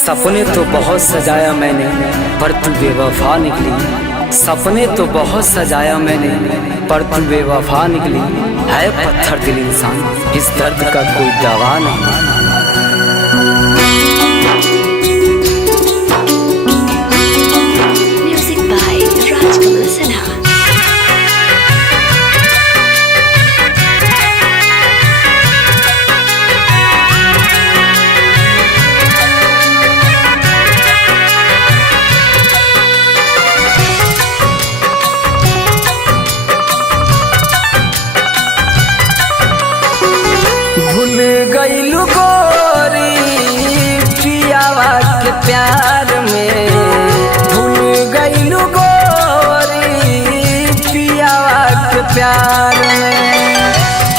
सपने तो बहुत सजाया मैंने पर तू बेवफा निकली। सपने तो बहुत सजाया मैंने पर तू बेवफा निकली। है पत्थर दिल इंसान, इस दर्द का कोई दवा नहीं। भूल गईलू गोरी पियावा के प्यार में, भूल गईलू गोरी पियावा के प्यार में।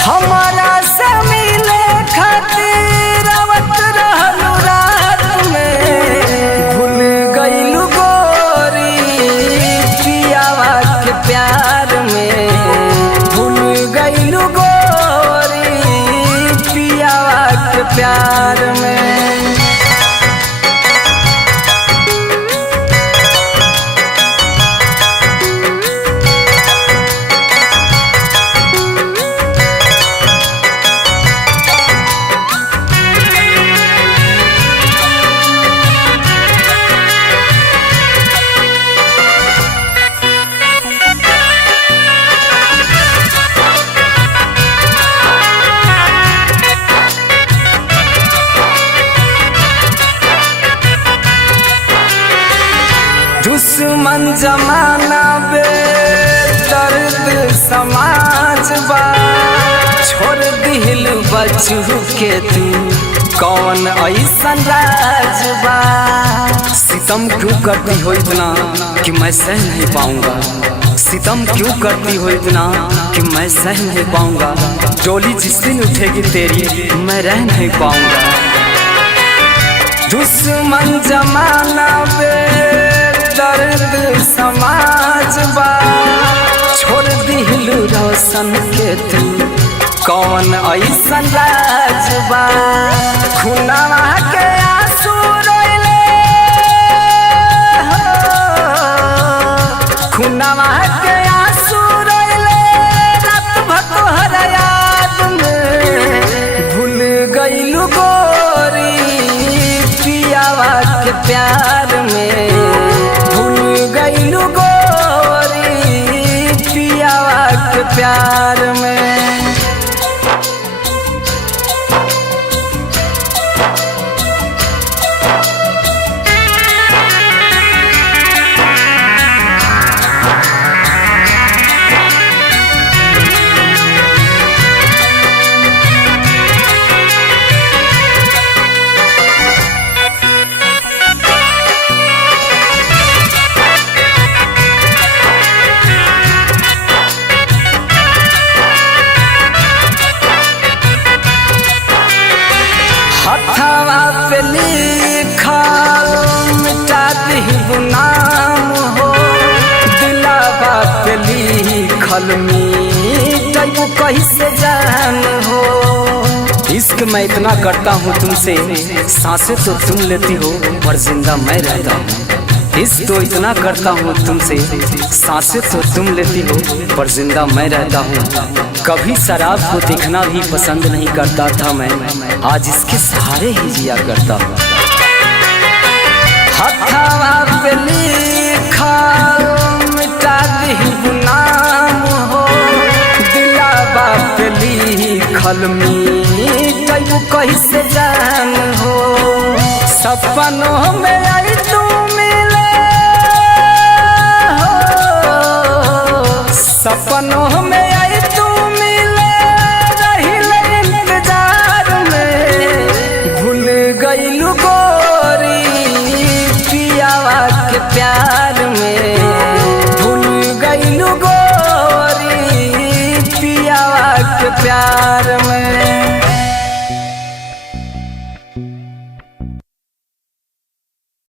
हमारा से मिले खातिर आवत रहलू रात में। भूल गईलू गोरी पियावा के प्यार में, भूल गईलू प्यार में। दुश्मन जमाना बे दर्द समाज बा, छोड़ दिल बचू के तू कौन ऐसन राज बा। सितम क्यों करती हो इतना कि मैं सह नहीं पाऊंगा। सितम क्यों करती हो इतना कि मैं सह नहीं पाऊंगा। डोली जिस दिन उठेगी तेरी मैं रह नहीं पाऊंगा। दुश्मन जमाना बे दर्द समाज बा, छोड़ दिलू रोशन के तू कौन ऐसन राज बा। खुनावा के आंसू रोइले हो, खुनावा के आंसू रोइले रात भर तोहर याद में। भूल गईलू गोरी पियावा के प्यार में, गईलू गोरी पियावा के प्यार में। हथवा पे लिखल मिटा दिहु नाम हो, दिलावा पे लिखल मिटाइबू कैसे जान हो। इश्क मैं इतना करता हूँ तुमसे, सांसें तो तुम लेती हो पर जिंदा मैं रहता हूँ। इश्क तो इतना करता हूँ तुमसे, सांसें तो तुम लेती हो पर जिंदा मैं रहता हूँ। कभी शराब को देखना भी पसंद नहीं करता था मैं, आज इसके सहारे ही जिया करता हूँ। हथवा पे लिखल मिटा दिहु नाम हो, दिलावा पे लिखल मिटाइबू कैसे जान हो। सपनों में आई तू मिले हो, सपनों में आई तू गईलू गोरी पियावा के प्यार में। भूल गईलू गोरी पियावा के प्यार